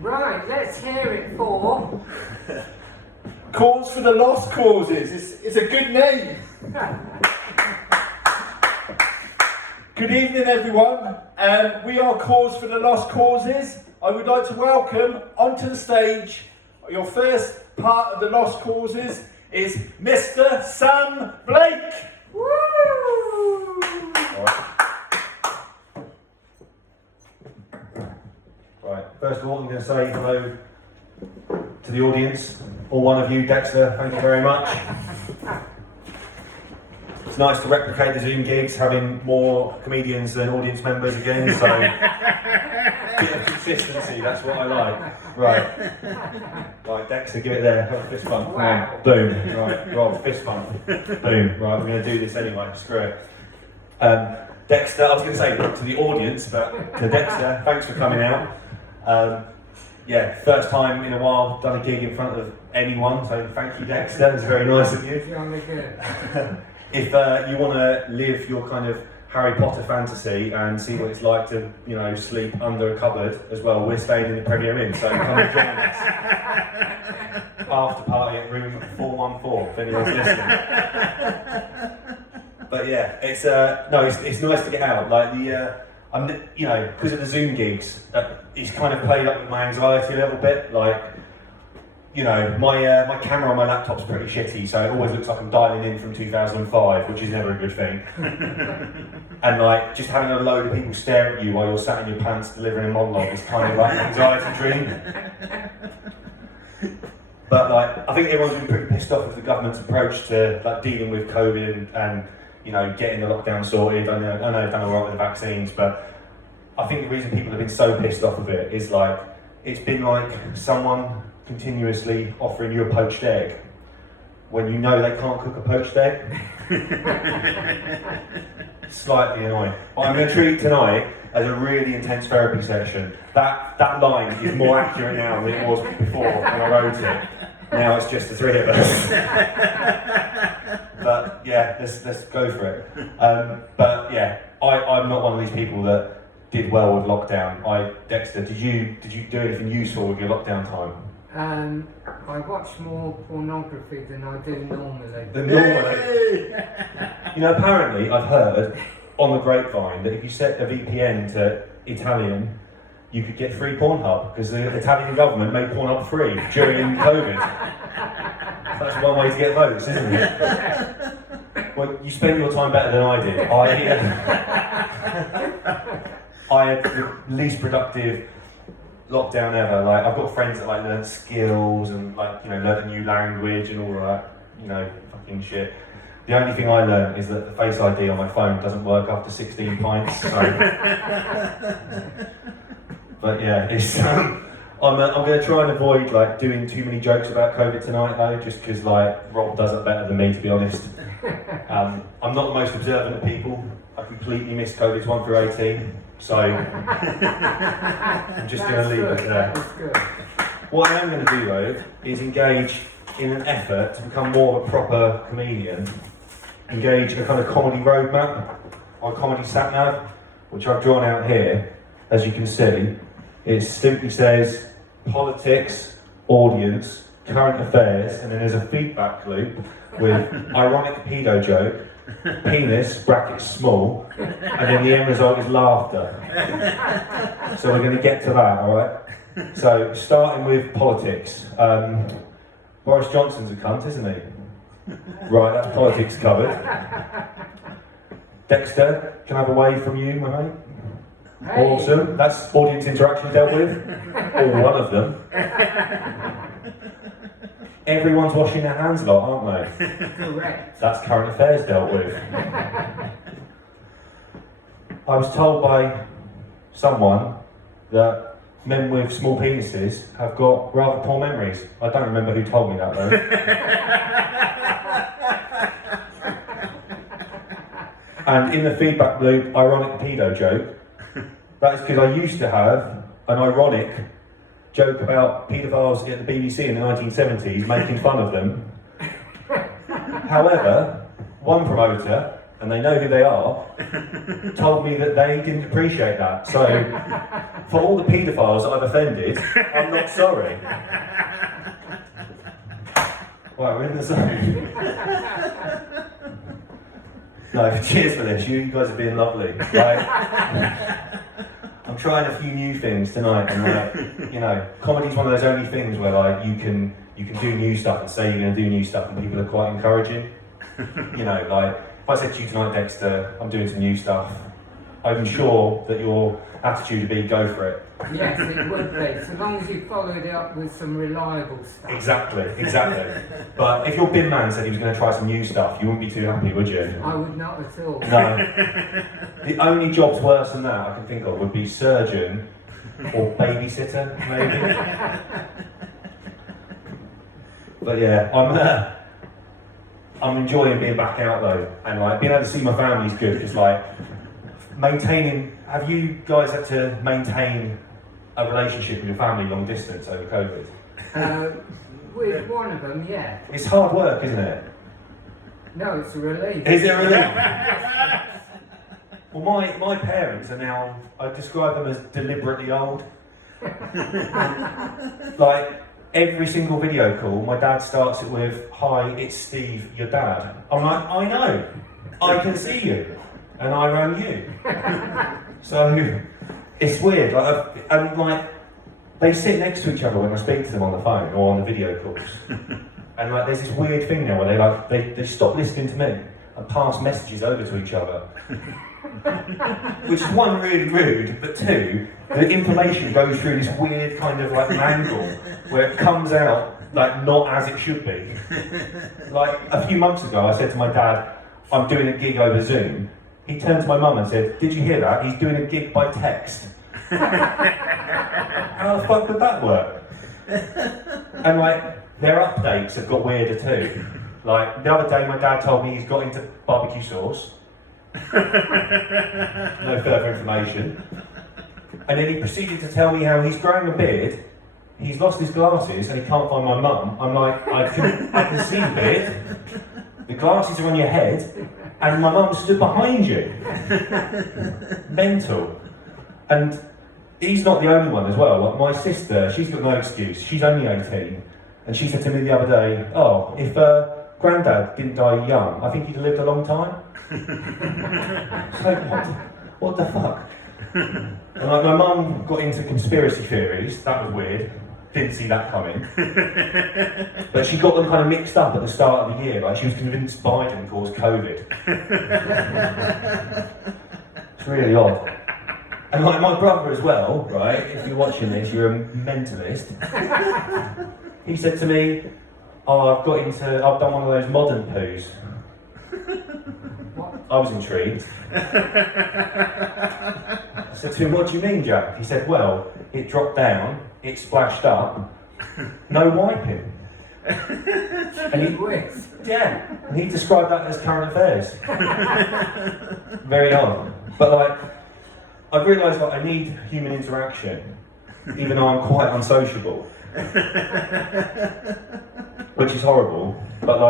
Right, let's hear it for... Cause for the Lost Causes. It's a good name. Good evening, everyone. We are Cause for the Lost Causes. I would like to welcome onto the stage your first part of the Lost Causes is Mr. Sam Blake. Woo! Right, first of all, I'm going to say hello to the audience, all one of you. Dexter, thank you very much. It's nice to replicate the Zoom gigs, having more comedians than audience members again, so bit of consistency, that's what I like. Right, Dexter, give it there, have a fist bump. Wow. Boom, right, Rob, fist bump. Boom, right, we're going to do this anyway, screw it. Dexter, I was going to say to the audience, but to Dexter, thanks for coming out. Yeah, first time in a while done a gig in front of anyone, so thank you, Dexter, it's very nice of you. Jolly good. If you want to live your kind of Harry Potter fantasy and see what it's like to, you know, sleep under a cupboard as well, we're staying in the Premier Inn, so come and join us. After party at room 414, if anyone's listening. But yeah, it's nice to get out. Like I'm, you know, because of the Zoom gigs, it's kind of played up with my anxiety a little bit. Like, you know, my camera on my laptop's pretty shitty, so it always looks like I'm dialing in from 2005, which is never a good thing. And like, just having a load of people stare at you while you're sat in your pants delivering a monologue is kind of like an anxiety dream. But like, I think everyone's been pretty pissed off with the government's approach to like dealing with COVID and you know, getting the lockdown sorted. I know they've done alright with the vaccines, but I think the reason people have been so pissed off of it is like, it's been like someone continuously offering you a poached egg when you know they can't cook a poached egg. Slightly annoying. But I'm going to treat tonight as a really intense therapy session. That line is more accurate now than it was before when I wrote it. Now it's just the three of us. But yeah, let's go for it. But yeah, I'm not one of these people that did well with lockdown. Dexter, did you do anything useful with your lockdown time? I watch more pornography than I do normally. You know, apparently I've heard on the grapevine that if you set a VPN to Italian, you could get free Pornhub because the Italian government made Pornhub free during COVID. So that's one way to get votes, isn't it? Well, you spent your time better than I did. I had the least productive lockdown ever. Like, I've got friends that like learn skills and like, you know, learn a new language and all of that, you know, fucking shit. The only thing I learned is that the Face ID on my phone doesn't work after 16 pints. So. But yeah, it's I'm going to try and avoid like doing too many jokes about COVID tonight though, just because like Rob does it better than me, to be honest. I'm not the most observant of people. I completely missed COVID's 1 through 18, so I'm just going to leave it there. What I am going to do though is engage in an effort to become more of a proper comedian, engage a kind of comedy roadmap or comedy sat-nav, which I've drawn out here, as you can see. It simply says politics, audience, current affairs, and then there's a feedback loop with ironic pedo joke, penis, brackets small, and then the end result is laughter. So we're going to get to that, alright? So, starting with politics. Boris Johnson's a cunt, isn't he? Right, that's politics covered. Dexter, can I have a wave from you, my mate? Hey. Awesome. That's audience interaction dealt with. Or one of them. Everyone's washing their hands a lot, aren't they? Correct. That's current affairs dealt with. I was told by someone that men with small penises have got rather poor memories. I don't remember who told me that though. And in the feedback loop, ironic pedo joke, that is because I used to have an ironic joke about paedophiles at the BBC in the 1970s, making fun of them. However, one promoter and they know who they are, told me that they didn't appreciate that. So, for all the paedophiles that I've offended, I'm not sorry. Right, we're in the zone. No, cheers for this. You guys have been lovely. Like, I'm trying a few new things tonight, and comedy's one of those only things where you can do new stuff and say you're going to do new stuff, and people are quite encouraging. If I said to you tonight, Dexter, I'm doing some new stuff, I'm sure that your attitude would be go for it. Yes, it would be, so long as you followed it up with some reliable stuff. Exactly. But if your bin man said he was going to try some new stuff, you wouldn't be too happy, would you? I would not at all. No. The only jobs worse than that I can think of would be surgeon or babysitter, maybe. But yeah, I'm enjoying being back out though, and being able to see my family is good. Just maintaining. Have you guys had to maintain a relationship with your family long distance over COVID? With one of them, yeah. It's hard work, isn't it? No, it's a relief. Is it a relief? Well, my parents are now, I describe them as deliberately old. Every single video call, my dad starts it with, "Hi, it's Steve, your dad." I'm like, I know, I can see you, and I rang you. So, it's weird, they sit next to each other when I speak to them on the phone or on the video calls. And there's this weird thing now where they stop listening to me and pass messages over to each other. Which is one, really rude, but two, the information goes through this weird kind of mangle where it comes out not as it should be. A few months ago I said to my dad, "I'm doing a gig over Zoom." He turned to my mum and said, "Did you hear that? He's doing a gig by text." How the fuck would that work? And their updates have got weirder too. The other day my dad told me he's got into barbecue sauce. No further information. And then he proceeded to tell me how he's growing a beard, he's lost his glasses and he can't find my mum. I'm like, I can see the beard, the glasses are on your head, and my mum stood behind you. Mental. And he's not the only one as well. My sister, she's got no excuse, she's only 18, and she said to me the other day, "Oh, if Grandad didn't die young, I think he'd have lived a long time." So what the fuck? And my mum got into conspiracy theories, that was weird, didn't see that coming. But she got them kind of mixed up at the start of the year, she was convinced Biden caused COVID. It's really odd. And my brother as well, right, if you're watching this, you're a mentalist. He said to me, "Oh, I've done one of those modern poos." What? I was intrigued. I said to him, "What do you mean, Jack?" He said, "Well, it dropped down, it splashed up, no wiping." And he described that as current affairs. Very odd. But I've realised I need human interaction, even though I'm quite unsociable. Which is horrible, but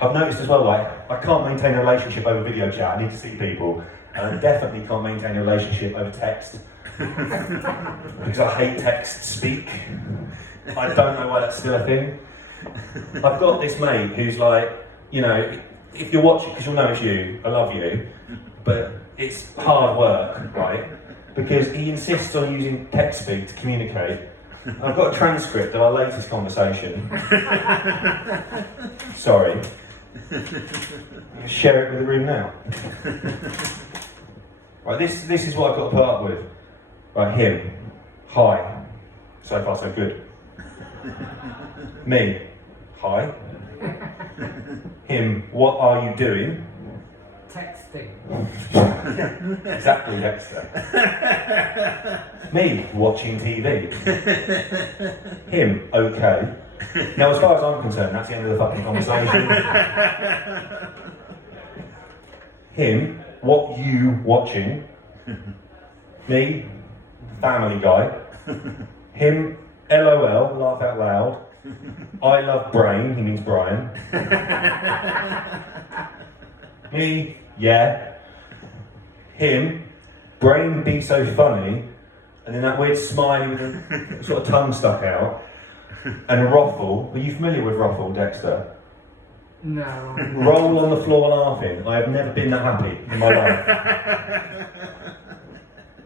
I've noticed as well, I can't maintain a relationship over video chat, I need to see people, and I definitely can't maintain a relationship over text, because I hate text speak. I don't know why that's still a thing. I've got this mate who's if you're watching, because you'll know it's you, I love you, but it's hard work, right? Because he insists on using text speak to communicate. I've got a transcript of our latest conversation. Sorry. I'm going to share it with the room now. Right, this is what I've got to put up with. Right, him. Hi. So far so good. Me. Hi. Him. What are you doing? Texting. Exactly, Dexter. Me, watching TV. Him, okay. Now, as far as I'm concerned, that's the end of the fucking conversation. Him, what you watching? Me, Family Guy. Him, LOL, laugh out loud. I love brain, he means Brian. Me, yeah. Him, brain be so funny, and then that weird smiley with the sort of tongue stuck out. And Roffle, are you familiar with Roffle, Dexter? No. Roll on the floor laughing. I have never been that happy in my life.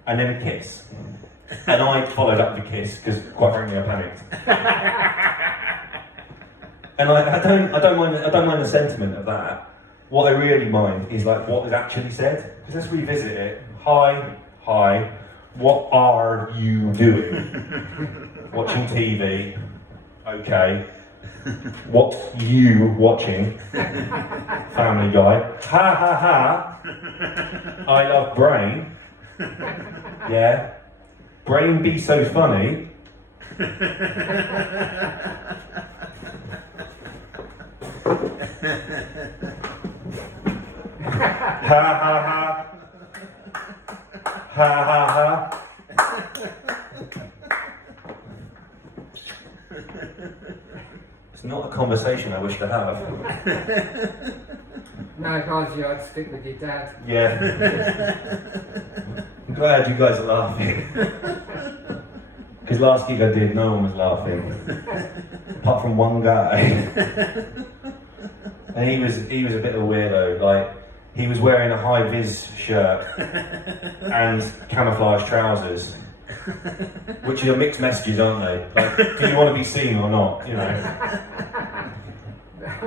And then a kiss. And I followed up the kiss because, quite frankly, I panicked. And I don't mind the sentiment of that. What I really mind is like what is actually said. Because let's revisit it. Hi, what are you doing? Watching TV. Okay. What you watching? Family Guy. Ha ha ha. I love Brain. Yeah. Brain be so funny. Ha ha ha. Ha ha ha. It's not a conversation I wish to have. No, if I was you, I'd stick with your dad. Yeah. I'm glad you guys are laughing. Because last gig I did, no one was laughing. Apart from one guy. And he was a bit of a weirdo. Like, he was wearing a high-vis shirt and camouflage trousers. Which are mixed messages, aren't they? Like, do you want to be seen or not? You know.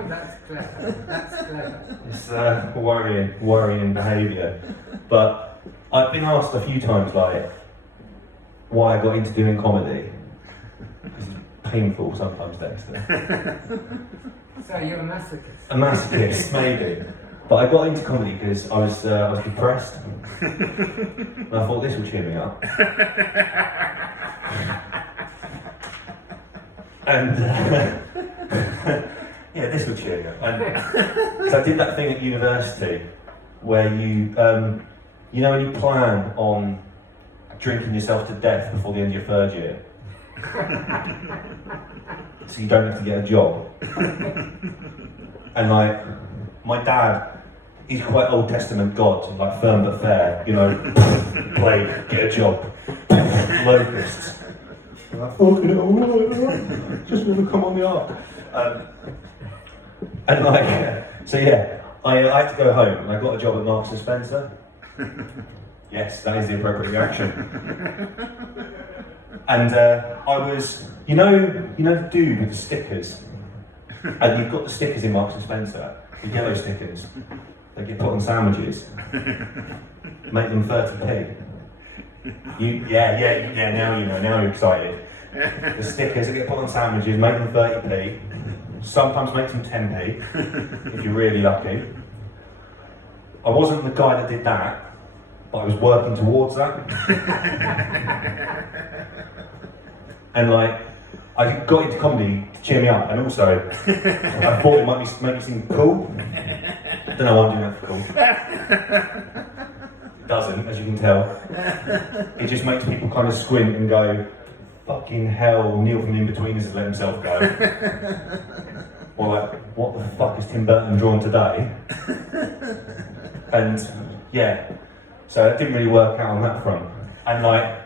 That's clever. That's clever. It's worrying behaviour. But I've been asked a few times, like, why I got into doing comedy. It's painful sometimes, Dexter. So you're a masochist? A masochist, maybe. But I got into comedy because I was depressed. And I thought this would cheer me up. And yeah, this would cheer me up. So I did that thing at university where you know when you plan on drinking yourself to death before the end of your third year, so you don't have to get a job. And like my dad, he's quite Old Testament God, like firm but fair, you know, Blake, get a job, locusts. And I thought, you know, alright, just want to come on the ark. And like, so yeah, I had to go home and I got a job at Marks and Spencer. Yes, that is the appropriate reaction. And I was, you know the dude with the stickers? And you've got the stickers in Marks and Spencer, the yellow stickers. They get put on sandwiches. Make them 30p. Yeah, now you know, now you're excited. The stickers that get put on sandwiches, make them 30p. Sometimes make them 10p, if you're really lucky. I wasn't the guy that did that, but I was working towards that. And like, I got into comedy to cheer me up, and also, I thought it might make me seem cool. I don't know why I'm doing that for cool. It doesn't, as you can tell. It just makes people kind of squint and go, fucking hell, Neil from The Inbetweeners has let himself go. Or like, what the fuck is Tim Burton drawn today? And yeah, so it didn't really work out on that front. And like,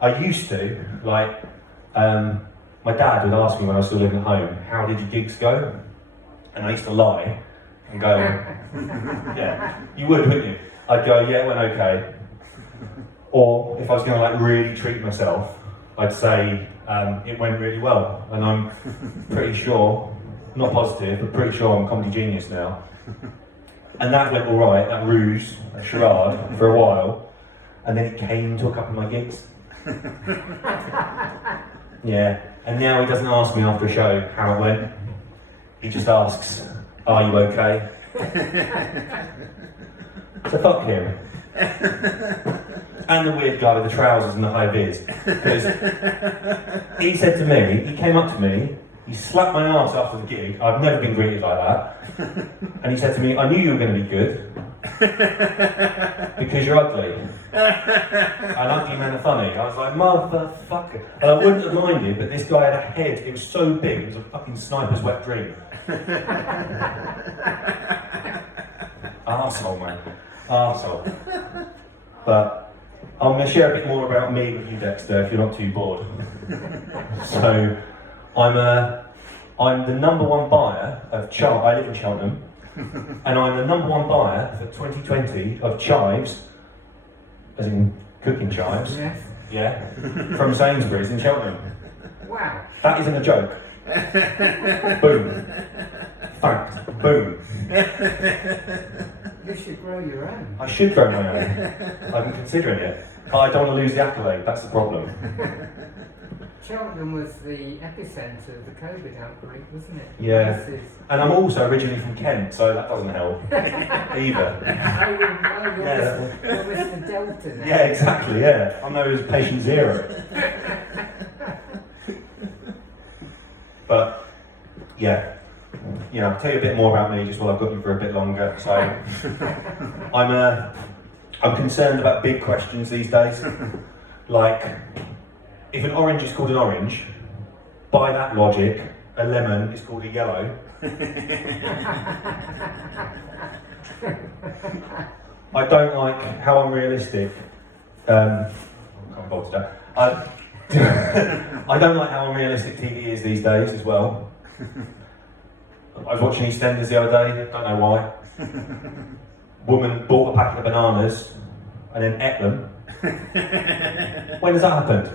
I used to, like, my dad would ask me when I was still living at home, how did your gigs go? And I used to lie and go, yeah, you would, wouldn't you? I'd go, yeah, it went okay. Or if I was going to like really treat myself, I'd say it went really well. And I'm pretty sure, not positive, but pretty sure I'm a comedy genius now. And that went all right, that ruse, that charade, for a while. And then it came to a couple of my gigs. Yeah, and now he doesn't ask me after a show how it went. He just asks, are you okay? So fuck him. And the weird guy with the trousers and the high vis. Because he said to me, he came up to me, he slapped my ass after the gig. I've never been greeted like that. And he said to me, I knew you were going to be good. Because you're ugly. And ugly men are funny. I was like, motherfucker. And I wouldn't have minded, but this guy had a head, it was so big, it was a fucking sniper's wet dream. Arsehole, man. Arsehole. But I'm going to share a bit more about me with you, Dexter, if you're not too bored. So, I'm the #1 buyer of chives. I live in Cheltenham, and I'm the #1 buyer for 2020 of chives, as in cooking chives. Yes. Yeah, from Sainsbury's in Cheltenham. Wow. That isn't a joke. Boom. Fact. Boom. You should grow your own. I should grow my own. I'm considering it. But I don't want to lose the accolade, that's the problem. Cheltenham was the epicentre of the COVID outbreak, wasn't it? Yeah. This is... And I'm also originally from Kent, so that doesn't help either. You're Mr. Delta now. Yeah, exactly, yeah. I'm known as patient zero. But, yeah. You know, I'll tell you a bit more about me just while I've got you for a bit longer. So, I'm concerned about big questions these days. Like, if an orange is called an orange, by that logic, a lemon is called a yellow. I don't like how unrealistic. I can't bother today. I don't like how unrealistic TV is these days as well. I was watching EastEnders the other day, don't know why. Woman bought a packet of bananas and then ate them. When has that happened?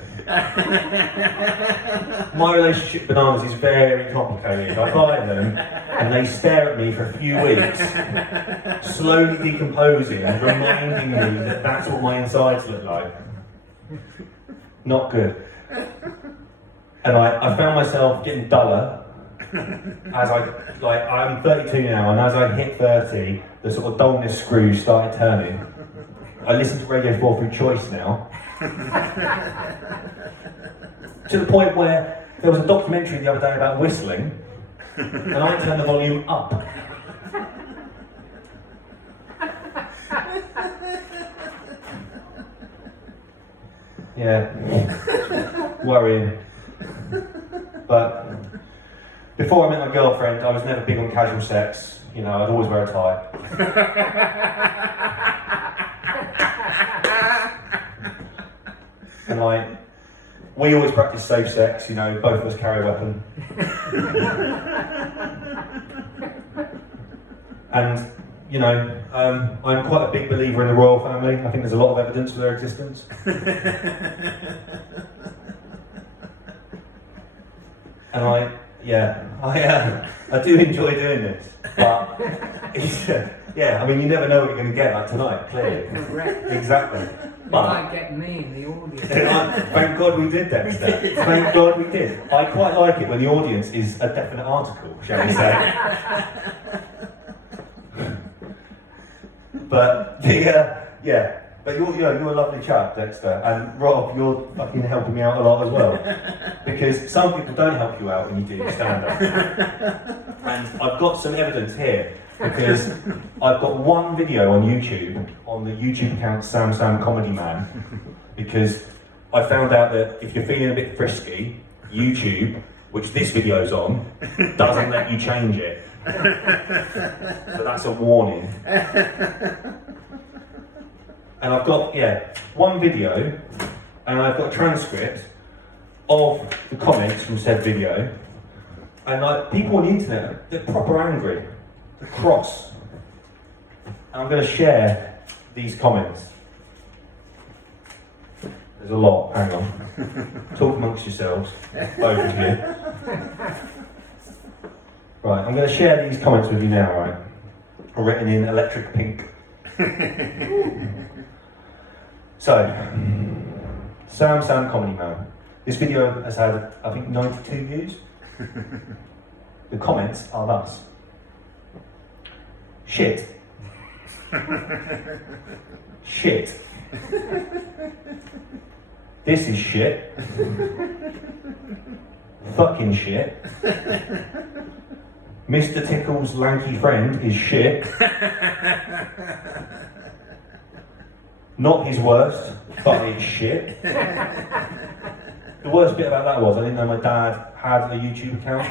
My relationship with bananas is very complicated. I buy them and they stare at me for a few weeks, slowly decomposing and reminding me that that's what my insides look like. Not good. And I found myself getting duller as I'm 32 now, and as I hit 30, the sort of dullness screws started turning. I listen to Radio 4 through choice now. To the point where there was a documentary the other day about whistling, and I turned the volume up. Yeah, worrying. But before I met my girlfriend, I was never big on casual sex. You know, I'd always wear a tie. And we always practice safe sex, you know, both of us carry a weapon. And, you know, I'm quite a big believer in the royal family. I think there's a lot of evidence for their existence. And I do enjoy doing this, but it's, yeah, I mean, you never know what you're going to get like tonight, clearly. Correct. Exactly. You But might get me in the audience. thank God we did, Dexter. Thank God we did. I quite like it when the audience is a definite article, shall we say. But but you're a lovely chap, Dexter, and Rob, you're fucking helping me out a lot as well, because some people don't help you out when you do your stand-up. And I've got some evidence here, because I've got one video on YouTube, on the YouTube account Sam Comedy Man, because I found out that if you're feeling a bit frisky, YouTube, which this video's on, doesn't let you change it. So that's a warning. And I've got, one video, and I've got a transcript of the comments from said video. And people on the internet, they're proper angry. They're cross. And I'm going to share these comments. There's a lot, hang on. Talk amongst yourselves, both of you. Right, I'm going to share these comments with you now, right? Written in electric pink. So, Sam Comedy Man. This video has had, I think, 92 views. The comments are thus. Shit. Shit. This is shit. Fucking shit. Mr. Tickle's lanky friend is shit. Not his worst, but it's shit. The worst bit about that was I didn't know my dad had a YouTube account.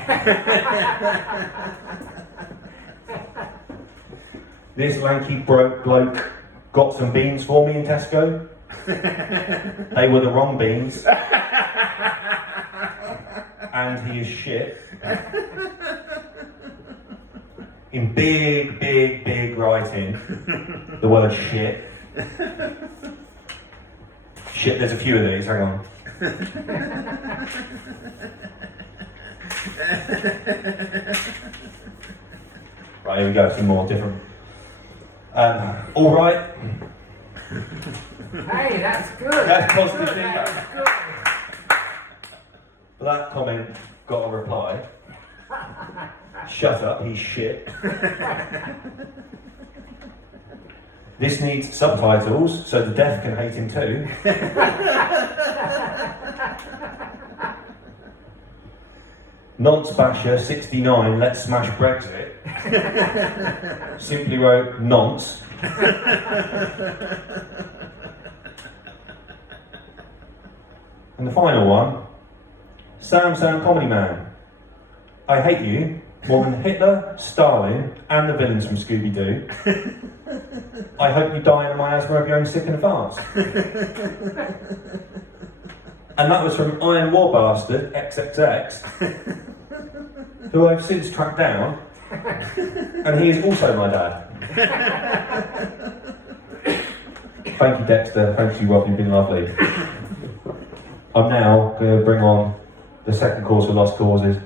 This lanky broke bloke got some beans for me in Tesco. They were the wrong beans. And he is shit. In big, big, big writing, the word shit. Shit, there's a few of these, hang on. Right, here we go, some more different. Alright. Hey, that's good. That's positive good. feedback. That's good. But that comment got a reply. Shut up, he's shit. This needs subtitles so the deaf can hate him too. Nonce Basher 69, let's smash Brexit. Simply wrote nonce. And the final one, Sam Comedy Man. I hate you more than Hitler, Stalin, and the villains from Scooby-Doo. I hope you die in a miasma of your own sick and farts. And that was from Iron War Bastard XXX, who I've since tracked down, and he is also my dad. Thank you, Dexter. Thank you, Rob. You've been lovely. I'm now going to bring on the second course for Lost Causes.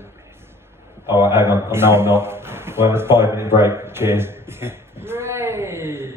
Alright, hang on. No, I'm not. Well, it's a 5-minute break. Cheers. Great.